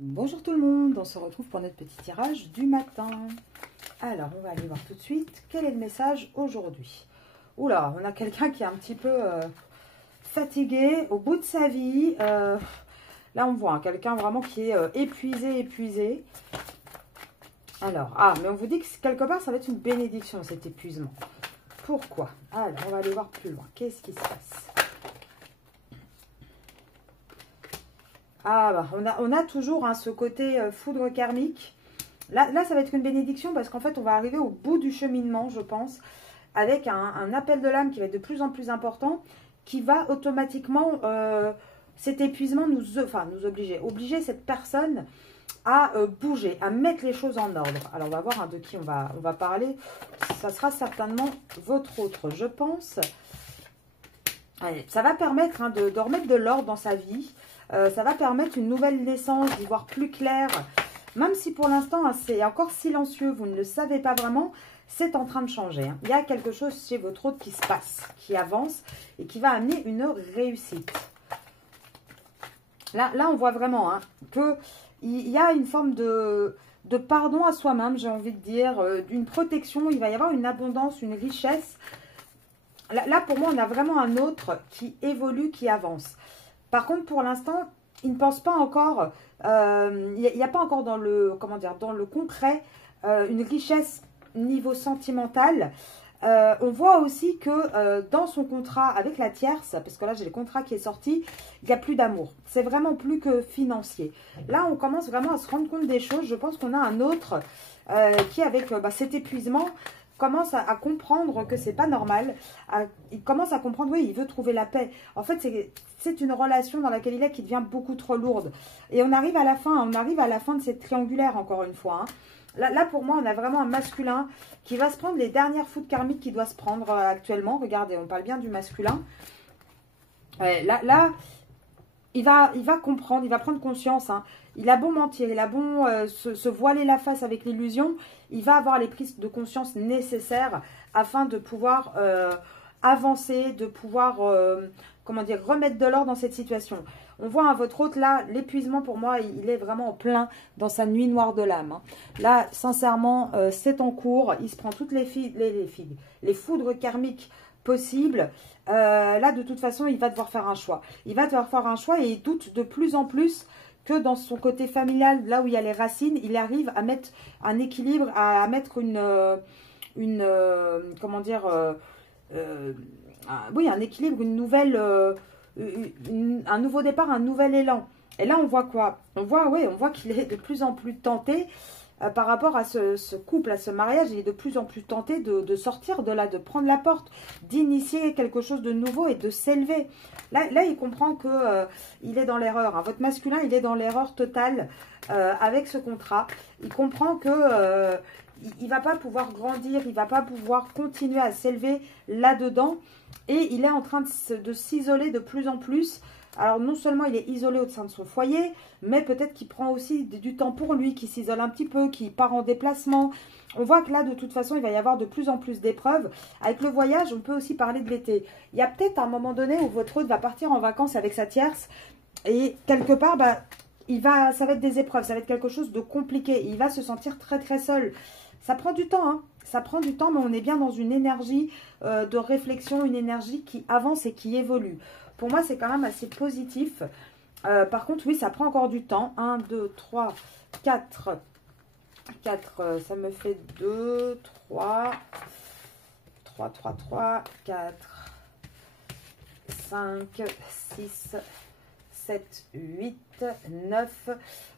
Bonjour tout le monde, on se retrouve pour notre petit tirage du matin. Alors, on va aller voir tout de suite quel est le message aujourd'hui. Oula, on a quelqu'un qui est un petit peu fatigué, au bout de sa vie. Là, on voit quelqu'un vraiment qui est épuisé. Alors, mais on vous dit que quelque part, ça va être une bénédiction, cet épuisement. Pourquoi? Alors, on va aller voir plus loin. Qu'est-ce qui se passe? On a toujours ce côté foudre karmique. Là, ça va être une bénédiction parce qu'en fait, on va arriver au bout du cheminement, je pense, avec un appel de l'âme qui va être de plus en plus important, qui va automatiquement, cet épuisement, nous obliger cette personne à bouger, à mettre les choses en ordre. Alors, on va voir de qui on va parler. Ça sera certainement votre autre, je pense. Allez, ça va permettre de remettre de l'ordre dans sa vie. Ça va permettre une nouvelle naissance, d'y voir plus clair. Même si pour l'instant, c'est encore silencieux, vous ne le savez pas vraiment, c'est en train de changer. Il y a quelque chose chez votre hôte qui se passe, qui avance et qui va amener une réussite. Là on voit vraiment qu'il y a une forme de pardon à soi-même, j'ai envie de dire, d'une protection. Il va y avoir une abondance, une richesse. Là, pour moi, on a vraiment un autre qui évolue, qui avance. Par contre, pour l'instant, il ne pense pas encore, il n'y a pas encore dans le concret, une richesse niveau sentimental. On voit aussi que dans son contrat avec la tierce, parce que là j'ai le contrat qui est sorti, il n'y a plus d'amour. C'est vraiment plus que financier. Là, on commence vraiment à se rendre compte des choses. Je pense qu'on a un autre qui, avec cet épuisement, commence à comprendre que c'est pas normal. Il commence à comprendre, oui, il veut trouver la paix. En fait, c'est une relation dans laquelle il est qui devient beaucoup trop lourde. Et on arrive à la fin, de cette triangulaire, encore une fois. Là, pour moi, on a vraiment un masculin qui va se prendre les dernières foudres karmiques qu'il doit se prendre actuellement. Regardez, on parle bien du masculin. Là, il va comprendre, il va prendre conscience. Il a beau mentir, il a beau se voiler la face avec l'illusion, il va avoir les prises de conscience nécessaires afin de pouvoir avancer, de pouvoir, remettre de l'ordre dans cette situation. On voit votre hôte là, l'épuisement pour moi, il est vraiment en plein dans sa nuit noire de l'âme. Là, sincèrement, c'est en cours, il se prend toutes les foudres karmiques possibles. Là, de toute façon, il va devoir faire un choix. Il va devoir faire un choix et il doute de plus en plus que dans son côté familial, là où il y a les racines, il arrive à mettre un équilibre, à mettre un équilibre, une nouvelle, un nouveau départ, un nouvel élan. Et là, on voit quoi? On voit qu'il est de plus en plus tenté par rapport à ce couple, à ce mariage. Il est de plus en plus tenté de sortir de là, de prendre la porte, d'initier quelque chose de nouveau et de s'élever. Là, il comprend que il est dans l'erreur. Votre masculin, il est dans l'erreur totale avec ce contrat. Il comprend que il ne va pas pouvoir grandir, il ne va pas pouvoir continuer à s'élever là-dedans. Et il est en train de s'isoler de plus en plus. Alors, non seulement il est isolé au sein de son foyer, mais peut-être qu'il prend aussi du temps pour lui, qu'il s'isole un petit peu, qu'il part en déplacement. On voit que là, de toute façon, il va y avoir de plus en plus d'épreuves. Avec le voyage, on peut aussi parler de l'été. Il y a peut-être un moment donné où votre hôte va partir en vacances avec sa tierce. Et quelque part, ça va être des épreuves, ça va être quelque chose de compliqué. Il va se sentir très très seul. Ça prend du temps, Ça prend du temps, mais on est bien dans une énergie de réflexion, une énergie qui avance et qui évolue. Pour moi, c'est quand même assez positif. Par contre, oui, ça prend encore du temps. 1, 2, 3, 4. 4, ça me fait 2, 3, 4, 5, 6, 7, 8, 9.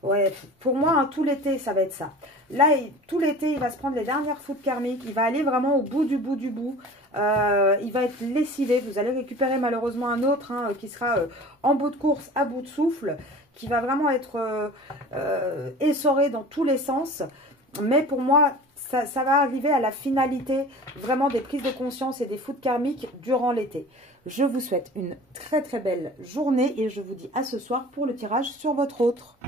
Ouais, pour moi, tout l'été, ça va être ça. Là, tout l'été, il va se prendre les dernières foudres karmiques. Il va aller vraiment au bout du bout du bout. Il va être lessivé. Vous allez récupérer malheureusement un autre qui sera en bout de course, à bout de souffle, qui va vraiment être essoré dans tous les sens. Mais pour moi, ça va arriver à la finalité vraiment des prises de conscience et des foudres karmiques durant l'été. Je vous souhaite une très très belle journée et je vous dis à ce soir pour le tirage sur votre autre.